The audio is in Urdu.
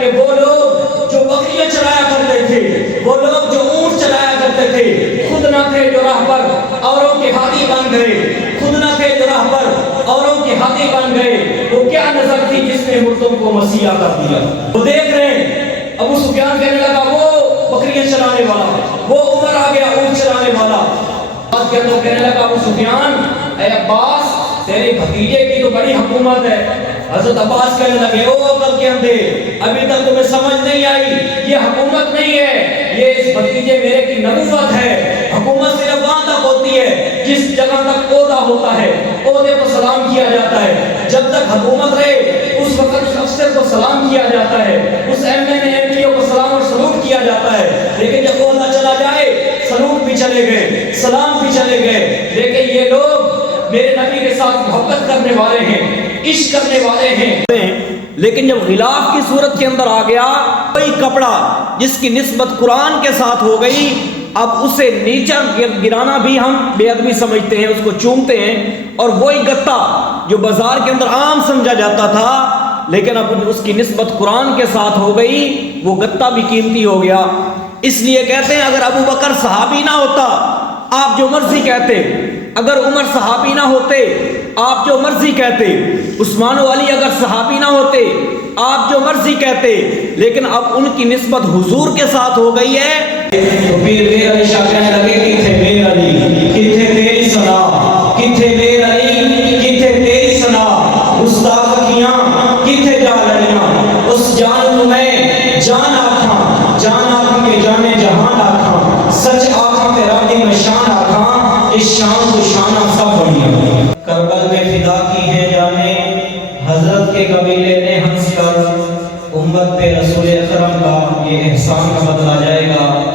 کہ وہ لوگ جو بکریاں چرایا کرتے تھے، وہ لوگ جو اونٹ چلایا کرتے تھے، خود نہ تھے جو راہ پر اوروں کے ہادی بن گئے، خود نہ تھے جو راہ پر اوروں کے ہادی بن گئے۔ وہ کیا نظر تھی جس نے مردوں کو مسیحا کر دیا؟ وہ دیکھ رہے ہیں ابو سفیان کہنے لگا وہ بکریاں چلانے والا، وہ عمر آ گیا اونٹ چلانے والا۔ بعد کے اندر کہنے لگا ابو سفیان اے عباس تیرے بھتیجے کی تو بڑی حکومت ہے۔ حضرت عباس کہنے لگے او عقل کے اندھے، ابھی تک تمہیں سمجھ نہیں آئی، یہ حکومت نہیں ہے، یہ اس بھتیجے میرے کی نبوت ہے۔ حکومت صرف وہاں تک ہوتی ہے جس جگہ تک عہدہ ہوتا ہے، عہدے کو سلام کیا جاتا ہے۔ جب تک حکومت رہے اس وقت اس افسر کو سلام کیا جاتا ہے، اس M N A M P O کو سلام اور سلوٹ کیا جاتا ہے، لیکن جب عہدہ چلا جائے سلوٹ بھی چلے گئے، سلام بھی چلے گئے۔ لیکن یہ لوگ میرے نبی کے ساتھ محبت کرنے والے ہیں، عشق کرنے والے ہیں، لیکن جب غلاف کی صورت کے اندر آ گیا کوئی کپڑا جس کی نسبت قرآن کے ساتھ ہو گئی، اب اسے نیچے گرانا بھی ہم بے ادبی سمجھتے ہیں، اس کو چومتے ہیں۔ اور وہی گتا جو بازار کے اندر عام سمجھا جاتا تھا، لیکن اب اس کی نسبت قرآن کے ساتھ ہو گئی، وہ گتا بھی قیمتی ہو گیا۔ اس لیے کہتے ہیں اگر ابو بکر صحابی نہ ہوتا آپ جو مرضی کہتے، اگر عمر صحابی نہ ہوتے آپ جو مرضی کہتے، عثمان و علی اگر صحابی نہ ہوتے آپ جو مرضی کہتے، لیکن اب ان کی نسبت حضور کے ساتھ ہو گئی ہے۔ تو پھر میر علی شاہ کہنے لگے کتھے میر علی، کتھے تیری ثنا، کتھے میر علی، کتھے تیری ثنا، گستاخ کیاں کتھے جا لڑیاں، اس جان کو میں جان آکھاں، جان آکھاں کے جانے جہان آکھاں، سچ آکھاں تے رب دی میں شان آکھاں، اس شان کو شانہ سب بڑھیاں۔ کربل میں فدا کی ہے جانے حضرت کے قبیلے نے ہنس کر، امت پہ رسول اکرم کا یہ احسان کا بدلہ جائے گا۔